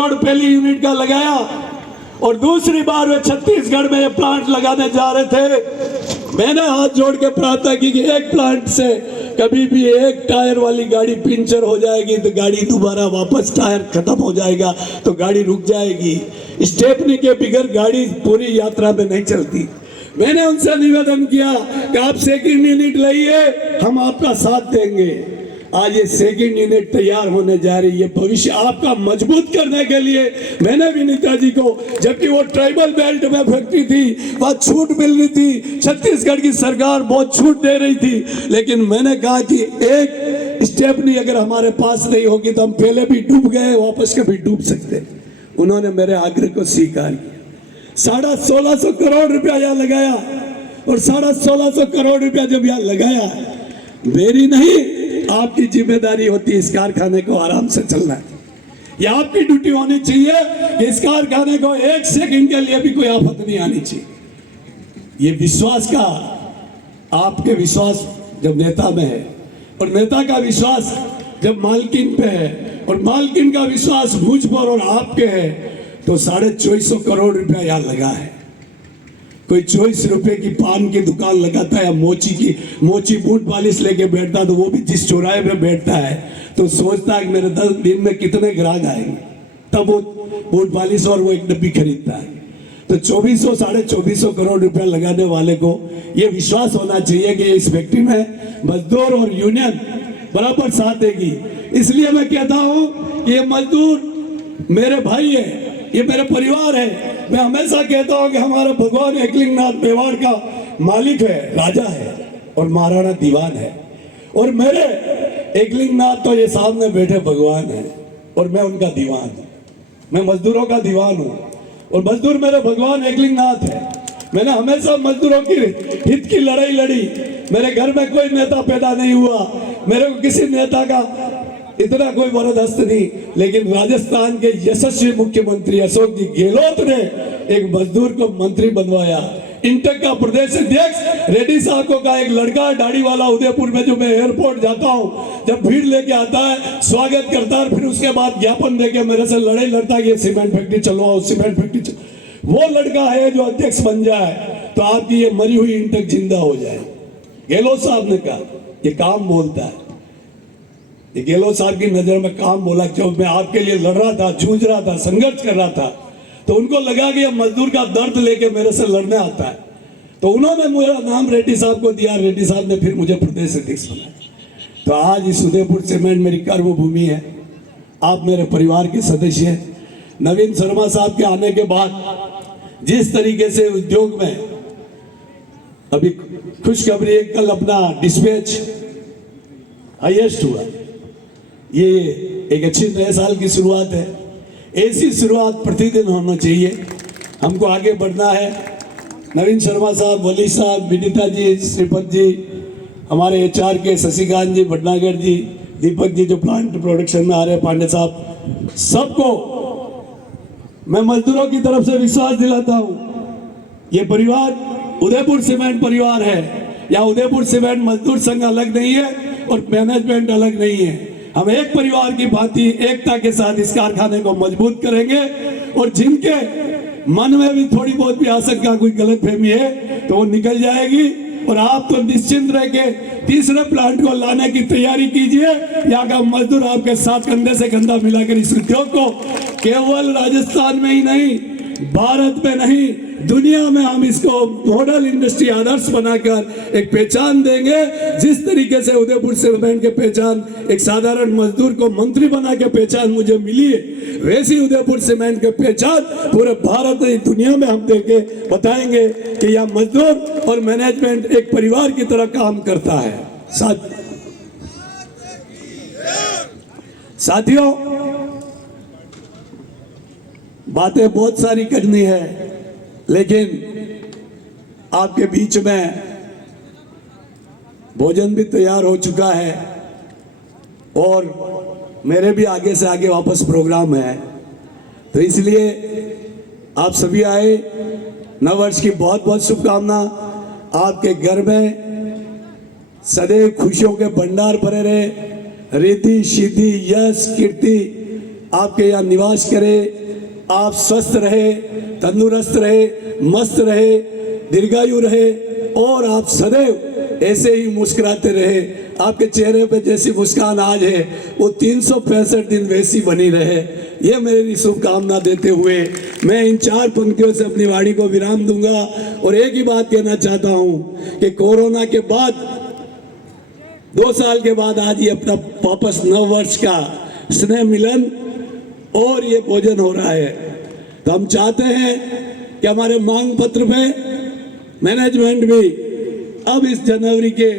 करोड़ पहली यूनिट का लगाया और दूसरी बार वे छत्तीसगढ़ में ये प्लांट लगाने जा रहे थे। मैंने हाथ जोड़ के प्रार्थना की कि एक प्लांट से कभी भी एक टायर वाली गाड़ी पंचर हो जाएगी तो गाड़ी दोबारा वापस टायर खत्म हो जाएगा तो गाड़ी रुक जाएगी। स्टेपनी के बिगैर गाड़ी पूरी यात्रा में नहीं चलती। मैंने उनसे निवेदन किया कि आप सेकंड यूनिट लाइए, हम आपका साथ देंगे। आज ये सेकंड यूनिट तैयार होने जा रही है भविष्य आपका मजबूत करने के लिए। मैंने भी नेताजी को, जबकि वो ट्राइबल बेल्ट में फैक्ट्री थी, वहाँ छूट मिल रही थी, छत्तीसगढ़ की सरकार बहुत छूट दे रही थी, लेकिन मैंने कहा कि एक स्टेपनी अगर हमारे पास नहीं होगी तो हम पहले भी डूब गए, वापस कभी डूब सकते। उन्होंने मेरे आग्रह को स्वीकार किया। 1650 करोड़ रुपया यहाँ लगाया और 1650 करोड़ रुपया जब यहाँ लगाया, मेरी नहीं आपकी जिम्मेदारी होती है इस कारखाने को आराम से चलना है। ये आपकी ड्यूटी होनी चाहिए कि इस कारखाने को एक सेकंड के लिए भी कोई आफत नहीं आनी चाहिए। ये विश्वास का, आपके विश्वास जब नेता में है और नेता का विश्वास जब मालकिन पे है और मालकिन का विश्वास मुझ पर और आपके है तो 2450 करोड़ रुपया यहाँ लगा है। कोई 24 रुपए की पान की दुकान लगाता है या मोची बूट पालिश लेके बैठता तो वो भी जिस चौराहे पे बैठता है तो सोचता है कि मेरे 10 दिन में कितने ग्राहक आएंगे, तब वो बूट पालिश और वो एक डब्बी खरीदता है। तो 2400-2450 करोड़ रुपया लगाने वाले को ये विश्वास होना चाहिए कि इस फैक्ट्री में मजदूर और यूनियन बराबर साथ देगी। इसलिए मैं कहता हूँ कि ये मजदूर मेरे भाई है, ये मेरा परिवार है। मैं हमेशा कहता हूं कि हमारा भगवान एकलिंगनाथ मेवाड़ का मालिक है, राजा है और महाराणा दीवान है, और मेरे एकलिंगनाथ तो ये सामने बैठे भगवान है और मैं उनका दीवान हूं। मैं मजदूरों का दीवान हूं और मजदूर मेरे भगवान एकलिंगनाथ है। मैंने हमेशा मजदूरों की हित की लड़ाई लड़ी। मेरे घर में कोई नेता पैदा नहीं हुआ, मेरे को किसी नेता का इतना कोई वरदहस्त नहीं, लेकिन राजस्थान के यशस्वी मुख्यमंत्री अशोक जी गहलोत ने एक मजदूर को मंत्री बनवाया। इंटक का प्रदेश अध्यक्ष रेड्डी साहब का एक लड़का दाढ़ी वाला उदयपुर में, जो मैं एयरपोर्ट जाता हूँ जब भीड़ लेके आता है, स्वागत करता है, फिर उसके बाद ज्ञापन देके मेरे से लड़ाई लड़ता है, ये सीमेंट फैक्ट्री चलवाओ, सीमेंट फैक्ट्री वो लड़का है जो अध्यक्ष बन जाए तो आपकी ये मरी हुई इंटक जिंदा हो जाए। गहलोत साहब ने कहा ये काम बोलता है। गहलोत साहब की नजर में काम बोला। जब मैं आपके लिए लड़ रहा था, जूझ रहा था, संघर्ष कर रहा था, तो उनको लगा कि मजदूर का दर्द लेके मेरे से लड़ने आता है, तो उन्होंने मेरा नाम रेड्डी साहब को दिया। रेड्डी साहब ने फिर मुझे प्रदेश अध्यक्ष बनाया। तो आज इस उदयपुर सीमेंट मेरी कर्म भूमि है। आप मेरे परिवार के सदस्य हैं। नवीन शर्मा साहब के आने के बाद जिस तरीके से उद्योग में अभी खुशखबरी, कल अपना डिस्पैच हाईएस्ट हुआ, ये एक अच्छी नए साल की शुरुआत है। ऐसी शुरुआत प्रतिदिन होना चाहिए। हमको आगे बढ़ना है। नवीन शर्मा साहब, वली साहब, विनीता जी, श्रीपत जी, हमारे HR के शशिकांत जी, भटनागर जी, दीपक जी जो प्लांट प्रोडक्शन में आ रहे हैं, पांडे साहब, सबको मैं मजदूरों की तरफ से विश्वास दिलाता हूं। ये परिवार उदयपुर सीमेंट परिवार है। या उदयपुर सीमेंट मजदूर संघ अलग नहीं है और मैनेजमेंट अलग नहीं है। हम एक परिवार की भांति एकता के साथ इस कारखाने को मजबूत करेंगे और जिनके मन में भी थोड़ी बहुत भी आशंका, कोई गलतफहमी है तो वो निकल जाएगी। और आप तो निश्चिंत रह के तीसरे प्लांट को लाने की तैयारी कीजिए। यहाँ का मजदूर आपके साथ कंधे से कंधा मिलाकर इस उद्योग को केवल राजस्थान में ही नहीं, भारत में नहीं, दुनिया में हम इसको मॉडल इंडस्ट्री आदर्श बनाकर एक पहचान देंगे। जिस तरीके से उदयपुर सीमेंट के पहचान एक साधारण मजदूर को मंत्री बना के पहचान मुझे मिली है, वैसी उदयपुर सीमेंट के पहचान पूरे भारत और दुनिया में हम देके बताएंगे कि यह मजदूर और मैनेजमेंट एक परिवार की तरह काम करता है। साथियों, बातें बहुत सारी करनी है, लेकिन आपके बीच में भोजन भी तैयार हो चुका है और मेरे भी आगे से आगे वापस प्रोग्राम है। तो इसलिए आप सभी आए। नववर्ष की बहुत बहुत शुभकामना। आपके घर में सदैव खुशियों के भंडार भरे रहे। रिद्धि सिद्धि यश कीर्ति आपके यहाँ निवास करे, आप स्वस्थ रहे, तंदुरुस्त रहे, मस्त रहे, दीर्घायु रहे और आप सदैव ऐसे ही मुस्कुराते रहे। आपके चेहरे पे जैसी मुस्कान आज है वो 365 दिन वैसी बनी रहे। ये मेरी शुभकामना देते हुए मैं इन 4 पंक्तियों से अपनी वाणी को विराम दूंगा और एक ही बात कहना चाहता हूँ कि कोरोना के बाद 2 साल के बाद आज ये अपना वापस 9 वर्ष का स्नेह मिलन और ये भोजन हो रहा है। तो हम चाहते हैं कि हमारे मांग पत्र पे मैनेजमेंट भी अब इस जनवरी के